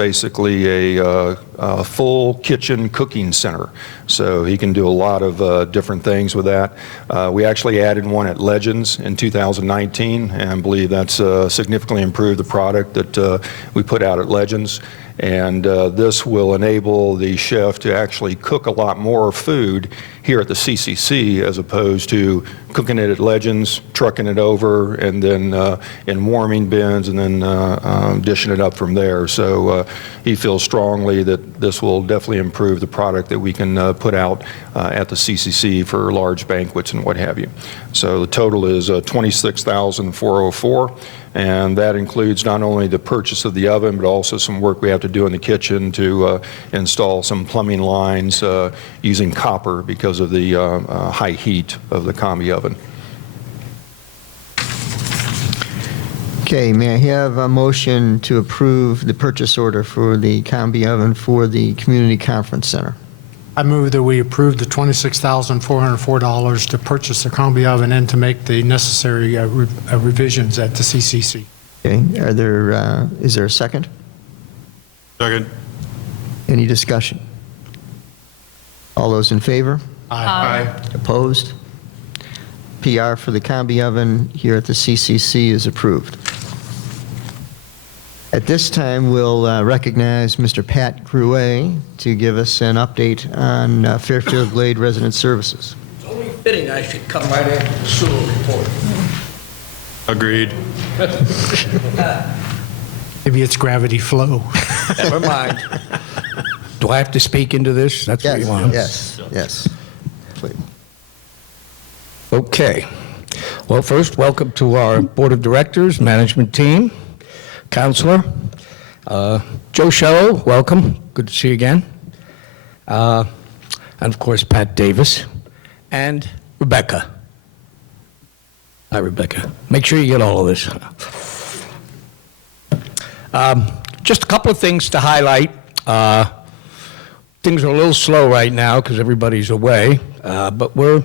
basically a full kitchen cooking center. So he can do a lot of different things with that. We actually added one at Legends in 2019, and I believe that's significantly improved the product that we put out at Legends. And this will enable the chef to actually cook a lot more food here at the CCC as opposed to cooking it at Legends, trucking it over, and then in warming bins, and then dishing it up from there. So he feels strongly that this will definitely improve the product that we can put out at the CCC for large banquets and what have you. So the total is $26,404. And that includes not only the purchase of the oven, but also some work we have to do in the kitchen to install some plumbing lines using copper because of the high heat of the combi oven. Okay, may I have a motion to approve the purchase order for the combi oven for the Community Conference Center? I move that we approve the $26,404 to purchase the combi oven and to make the necessary revisions at the CCC. Okay, is there a second? Second. Any discussion? All those in favor? Aye. Opposed? PR for the combi oven here at the CCC is approved. At this time, we'll recognize Mr. Pat Gruet to give us an update on Fairfield Glade Resident Services. It's only fitting I should come right after the sewer report. Agreed. Maybe it's gravity flow. Never mind. Do I have to speak into this? That's what you want? Yes. Please. Okay. Well, first, welcome to our Board of Directors, management team, counselor. Joe Shello, welcome. Good to see you again. And, of course, Pat Davis. And Rebecca. Hi, Rebecca. Make sure you get all of this. Just a couple of things to highlight. Things are a little slow right now because everybody's away, but we're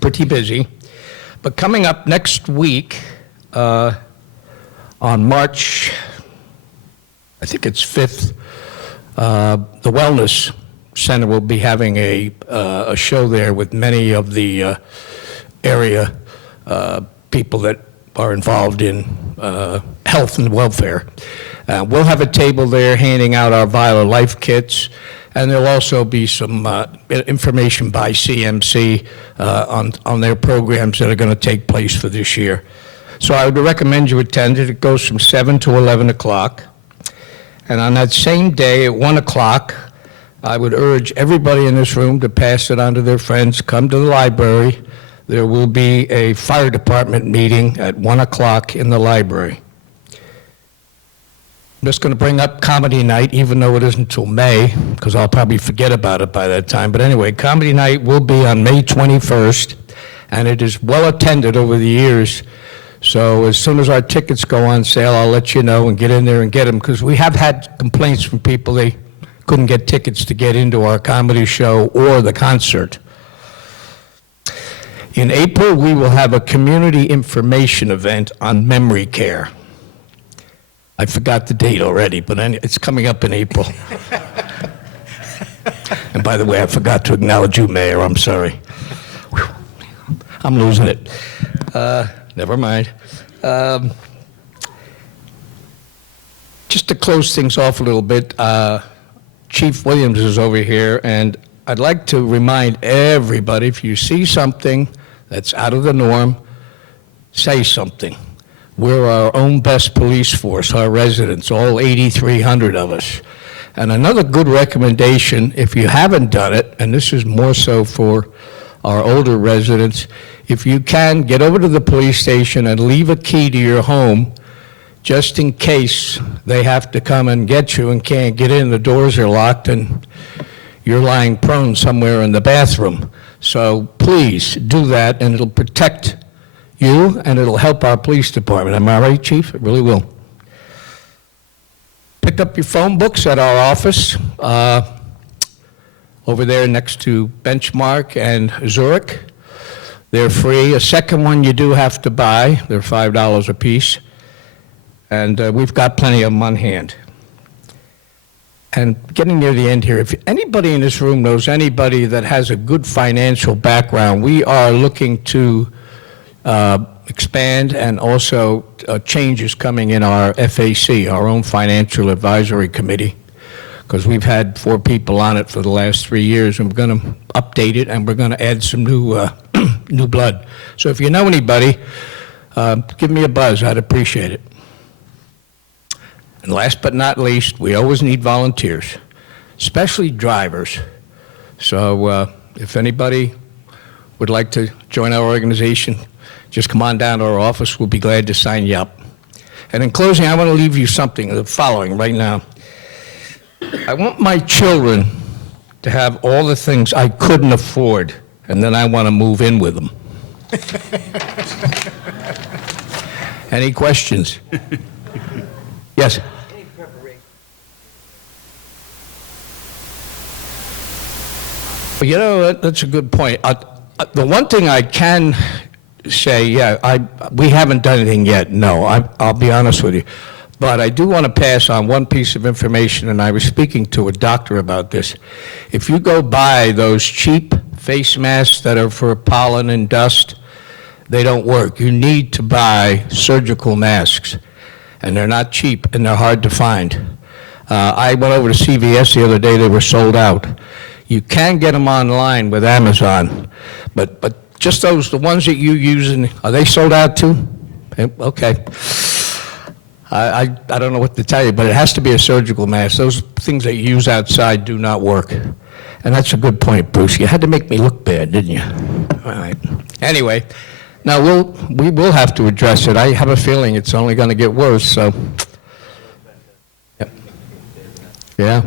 pretty busy. But coming up next week, on March, I think it's 5th, the Wellness Center will be having a show there with many of the area people that are involved in health and welfare. We'll have a table there handing out our Vital Life kits, and there'll also be some information by CMC on their programs that are going to take place for this year. So I would recommend you attend it. It goes from 7 to 11 o'clock. And on that same day at 1 o'clock, I would urge everybody in this room to pass it on to their friends. Come to the library. There will be a fire department meeting at 1 o'clock in the library. I'm just going to bring up comedy night, even though it isn't until May, because I'll probably forget about it by that time. But anyway, comedy night will be on May 21st, and it is well attended over the years. So as soon as our tickets go on sale, I'll let you know and get in there and get them, because we have had complaints from people they couldn't get tickets to get into our comedy show or the concert. In April, we will have a community information event on memory care. I forgot the date already, but it's coming up in April. And by the way, I forgot to acknowledge you, Mayor. I'm sorry. Whew. I'm losing it. Never mind. Just to close things off a little bit, Chief Williams is over here, and I'd like to remind everybody, if you see something that's out of the norm, say something. We're our own best police force, our residents, all 8,300 of us. And another good recommendation, if you haven't done it, and this is more so for our older residents, if you can, get over to the police station and leave a key to your home just in case they have to come and get you and can't get in, the doors are locked, and you're lying prone somewhere in the bathroom. So please do that, and it'll protect you, and it'll help our police department. Am I right, Chief? It really will. Pick up your phone books at our office over there next to Benchmark and Zurich. They're free. A second one you do have to buy. They're $5 a piece. And we've got plenty of them on hand. And getting near the end here, if anybody in this room knows anybody that has a good financial background, we are looking to expand, and also changes coming in our FAC, our own Financial Advisory Committee, because we've had 4 people on it for the last 3 years, and we're going to update it, and we're going to add some new new blood. So if you know anybody, give me a buzz. I'd appreciate it. And last but not least, we always need volunteers, especially drivers. So if anybody would like to join our organization, just come on down to our office. We'll be glad to sign you up. And in closing, I want to leave you something, the following right now. I want my children to have all the things I couldn't afford, and then I want to move in with them. Any questions? Yes? Well, you know, that's a good point. The one thing I can say, we haven't done anything yet, no, I'll be honest with you. But I do want to pass on one piece of information, and I was speaking to a doctor about this. If you go buy those cheap face masks that are for pollen and dust, they don't work. You need to buy surgical masks, and they're not cheap, and they're hard to find. I went over to CVS the other day. They were sold out. You can get them online with Amazon, but just those, the ones that you use, are they sold out too? Okay. I don't know what to tell you, but it has to be a surgical mask. Those things that you use outside do not work. And that's a good point, Bruce. You had to make me look bad, didn't you? All right. Anyway, now we will have to address it. I have a feeling it's only going to get worse, so. Yep. Yeah.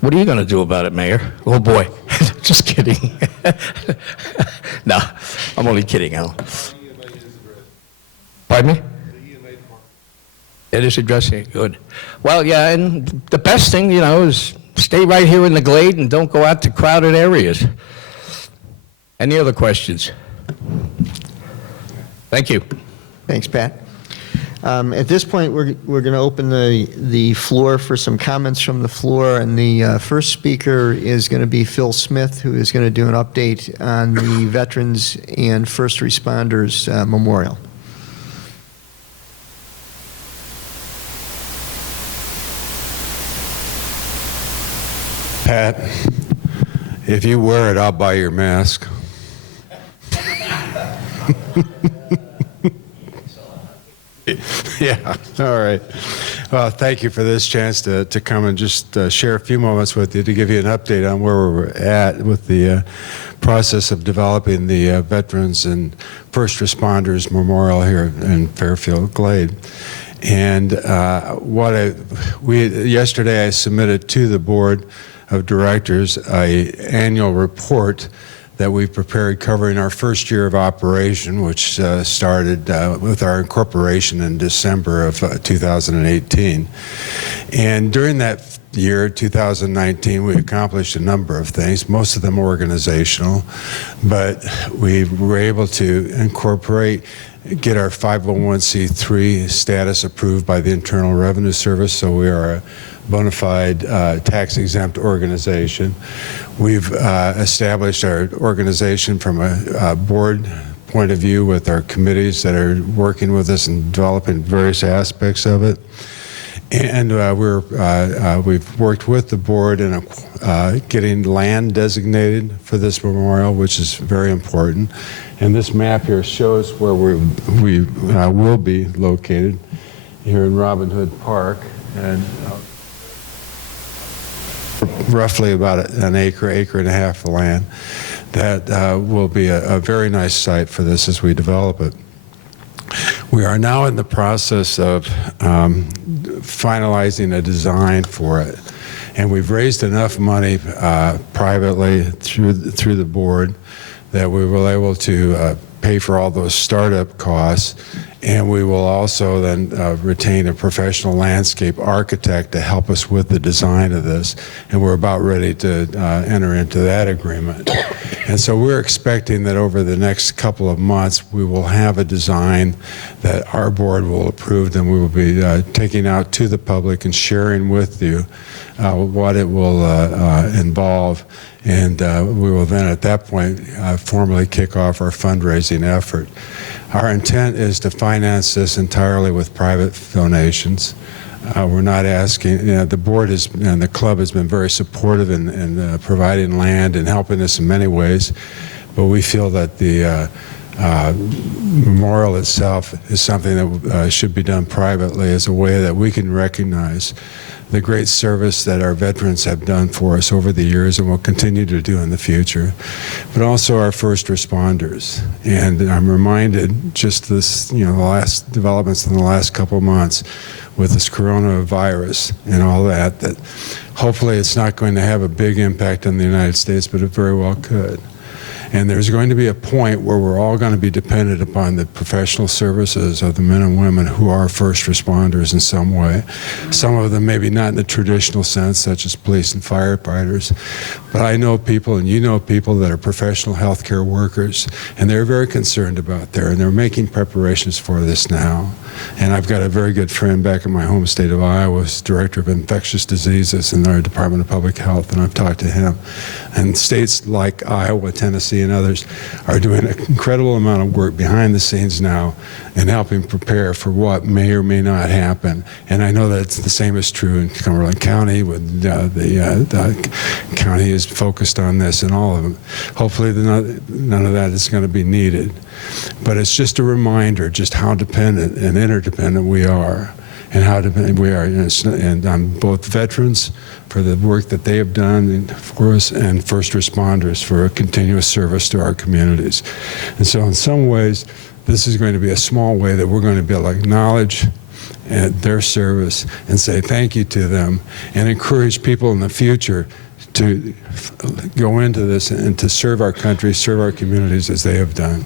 What are you going to do about it, Mayor? Oh, boy. Just kidding. No, I'm only kidding, Al. Pardon me? It is addressing it, good. Well, yeah, and the best thing, you know, is stay right here in the Glade and don't go out to crowded areas. Any other questions? Thank you. Thanks, Pat. At this point, we're going to open the floor for some comments from the floor, and the first speaker is going to be Phil Smith, who is going to do an update on the Veterans and First Responders Memorial. Pat, if you wear it, I'll buy your mask. Yeah, all right. Well, thank you for this chance to come and just share a few moments with you to give you an update on where we're at with the process of developing the Veterans and First Responders Memorial here in Fairfield, Glade. And yesterday I submitted to the Board of Directors an annual report that we've prepared covering our first year of operation, which started with our incorporation in December of 2018. And during that year, 2019, we accomplished a number of things, most of them organizational, but we were able to get our 501c3 status approved by the Internal Revenue Service, so we are a bona fide tax-exempt organization. We've established our organization from a board point of view with our committees that are working with us and developing various aspects of it. And we've worked with the board in getting land designated for this memorial, which is very important. And this map here shows where we will be located here in Robin Hood Park, and roughly about an acre and a half of land. That will be a very nice site for this as we develop it. We are now in the process of finalizing a design for it, and we've raised enough money privately through the board that we were able to pay for all those startup costs. And we will also then retain a professional landscape architect to help us with the design of this. And we're about ready to enter into that agreement. And so we're expecting that over the next couple of months, we will have a design that our board will approve, and we will be taking out to the public and sharing with you what it will involve. And we will then at that point formally kick off our fundraising effort. Our intent is to finance this entirely with private donations. We're not asking, the board and the club has been very supportive in providing land and helping us in many ways, but we feel that the memorial itself is something that should be done privately as a way that we can recognize the great service that our veterans have done for us over the years and will continue to do in the future, but also our first responders. And I'm reminded just this, the last developments in the last couple of months with this coronavirus and all that, that hopefully it's not going to have a big impact on the United States, but it very well could. And there's going to be a point where we're all going to be dependent upon the professional services of the men and women who are first responders in some way. Some of them maybe not in the traditional sense, such as police and firefighters. But I know people, and you know people, that are professional healthcare workers, and they're very concerned about there, and they're making preparations for this now. And I've got a very good friend back in my home state of Iowa, who's Director of Infectious Diseases in our Department of Public Health, and I've talked to him. And states like Iowa, Tennessee, and others are doing an incredible amount of work behind the scenes now in helping prepare for what may or may not happen. And I know that the same is true in Cumberland County. With the county is focused on this, and all of them. Hopefully none of that is going to be needed. But it's just a reminder just how dependent and interdependent we are, and how dependent we are, and on both veterans for the work that they have done for us, and first responders for a continuous service to our communities. And so in some ways, this is going to be a small way that we're going to be able to acknowledge their service and say thank you to them, and encourage people in the future to go into this and to serve our country, serve our communities as they have done.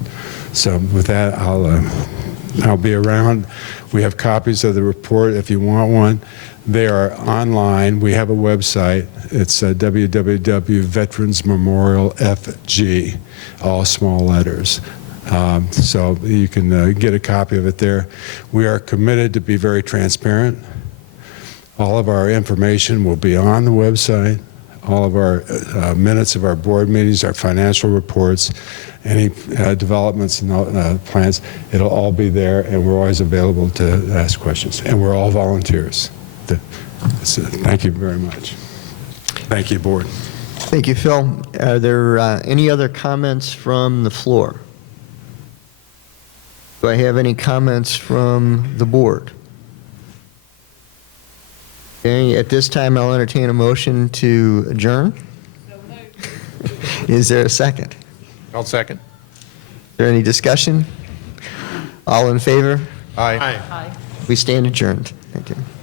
So with that, I'll be around. We have copies of the report if you want one. They are online. We have a website. It's www.veteransmemorialfg, all small letters. So you can get a copy of it there. We are committed to be very transparent. All of our information will be on the website. All of our minutes of our board meetings, our financial reports, any developments and plans, it'll all be there, and we're always available to ask questions. And we're all volunteers. Thank you very much. Thank you, board. Thank you, Phil. Are there any other comments from the floor? Do I have any comments from the board? Okay, at this time, I'll entertain a motion to adjourn. Is there a second? I'll second. Is there any discussion? All in favor? Aye. We stand adjourned. Thank you.